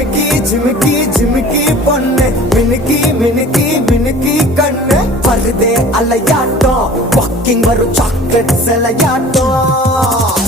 ஜிமிக்கி ஜிமிக்கி ஜிமிக்கி பொண்ணு மினுக்கி மினுக்கி மினுக்கி கண்ணு வருதே அலையாட்டம் வாக்கிங் வரும் சாக்லேட் சிலையாட்டம்